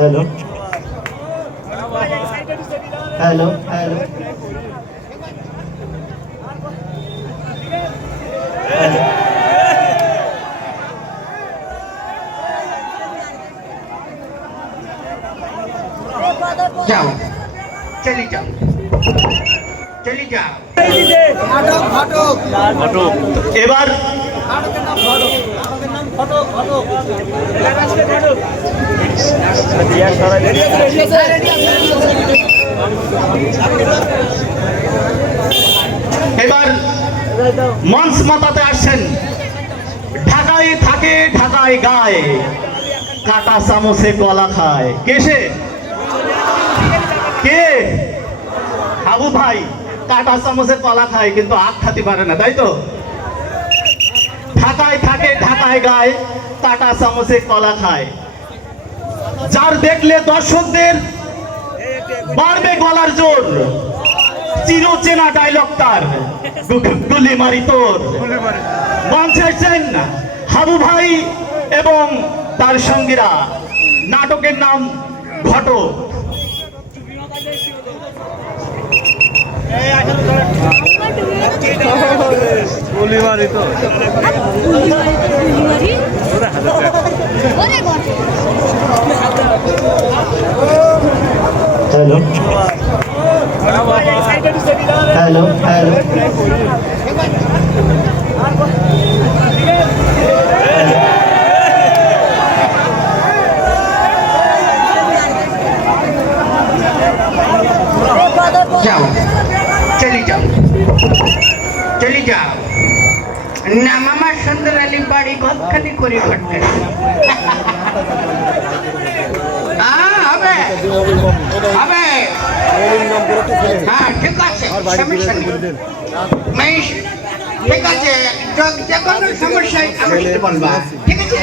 Hello hello hello जाओ चली जाओ चली जाओ এবার এবার মঞ্চ মাতাতে আসছেন ঢাকায় থাকে ঢাকায় গায়ে কাটা চামচে কলা খায় কেসে কে হাবু ভাই কাটা চামচে কলা খায় কিন্তু আখ খাতে পারে না তাই তো ঢাকায় থাকে ঢাকায় গায়ে কাটা চামচে কলা খায় যার দেখলে দর্শকদের বাড়বে গলার জোর চিরচেনা ডায়লগ তার গুলি মারি তোর মঞ্চে এসেছেন হাবু ভাই এবং তার সঙ্গীরা নাটকের নাম ঘটক हेलो हेलो हेलो जाओ चली जाओ चली जाओ ना मामा सुंदर अली बाड़ी गदखाली করে ঘটতে হবে হবে হ্যাঁ ঠিক আছে সমস্যা নেই মহেশ ঠিক আছে যখন সমস্যা আমি বলবা ঠিক আছে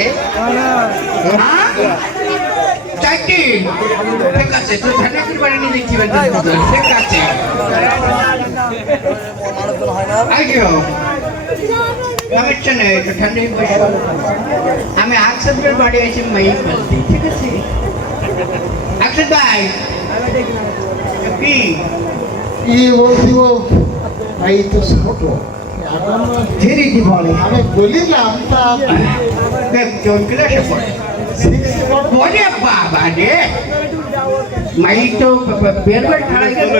হ্যাঁ চাইটি ঠিক আছে তুই ধানের বাড়ি নিয়ে দেখি ঠিক আছে আইও সমস্যা নেই একটু ঠান্ডায় বসে আমি আকসের বাড়ি আছি মাই বলতে ঠিক আছে আকসের ভাই কি বলছি ও ভাই তো ছোট ধীরে কি বলে আমি বলিলাম তা দেখ কোন ক্লাসে পড়ে বলে বাবা রে মাই তো বেরবার ঠাড়াই গেল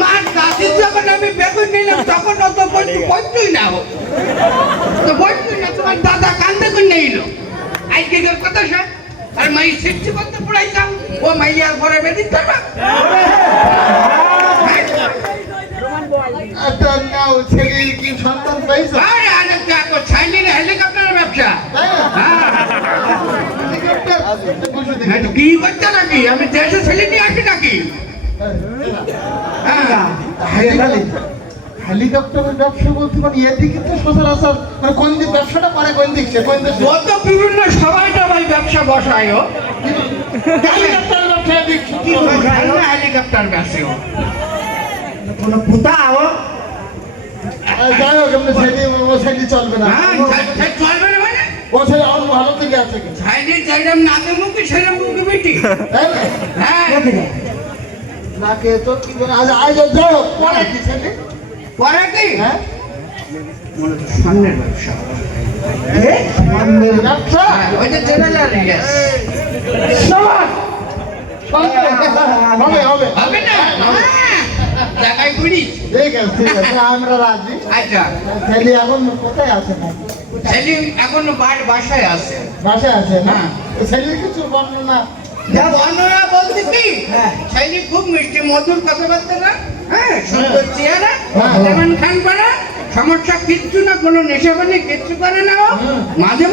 মার দাদির যখন আমি বেগুন নিলাম তখন অত বলতুই না তো বলতুই না তোমার দাদা কান্দে করে নিলো আজকে তোর কথা স্যার আর মাই শিক্ষি করতে পড়াইতাম ও মাইয়ার ঘরে বেদিন করবা একটা নাও ছেলে কি সন্তান পাইছো আরে আরে তো চাইনিজ হেলিকপ্টারের ব্যবসা হ্যাঁ কি করতে নাকি আমি দেশে ছেলে নিয়ে আসি নাকি হেলিকপ্টারের ব্যবসা বলতে মানে এদিকে তো সচরাচর মানে কোন দিক ব্যবসাটা করে কোন দিক সে কোন দিক কত বিভিন্ন সবাইটা ভাই ব্যবসা বসায় হেলিকপ্টারের ব্যবসা এদিক কি হেলিকপ্টার ব্যবসা কোনো পুতাও যাই হোক এমনি ছেলে ও ছেলে চলবে না চলবে না মানে ও ছেলে অন্য ভালো থেকে আছে কি চাইনিজ যেরকম নাকে মুখে সেরকম মুখে বেটি হ্যাঁ নাকে তো কি বলে আজ আজ যাই হোক পরে কি ছেলে পরে কি হ্যাঁ সামনের ব্যবসা সামনের ব্যবসা ওই যে জেনারেল ইয়েস হবে হবে হবে না জায়গায় করি ঠিক আছে আমরা রাজি আচ্ছা ছেলে এখন কোথায় আছে না ছেলে এখন বাসায় আছে বাসায় আছে না হ্যাঁ। ছেলের কিছু বর্ণনা বর্ণনা বলতে কি ছেলে খুব মিষ্টি মধুর কথাবার্তা না হ্যাঁ সুন্দর চেহারা যেমন খান পারা সমস্যা কিচ্ছু না কোনো নেশা পানি কিচ্ছু করে না মাঝে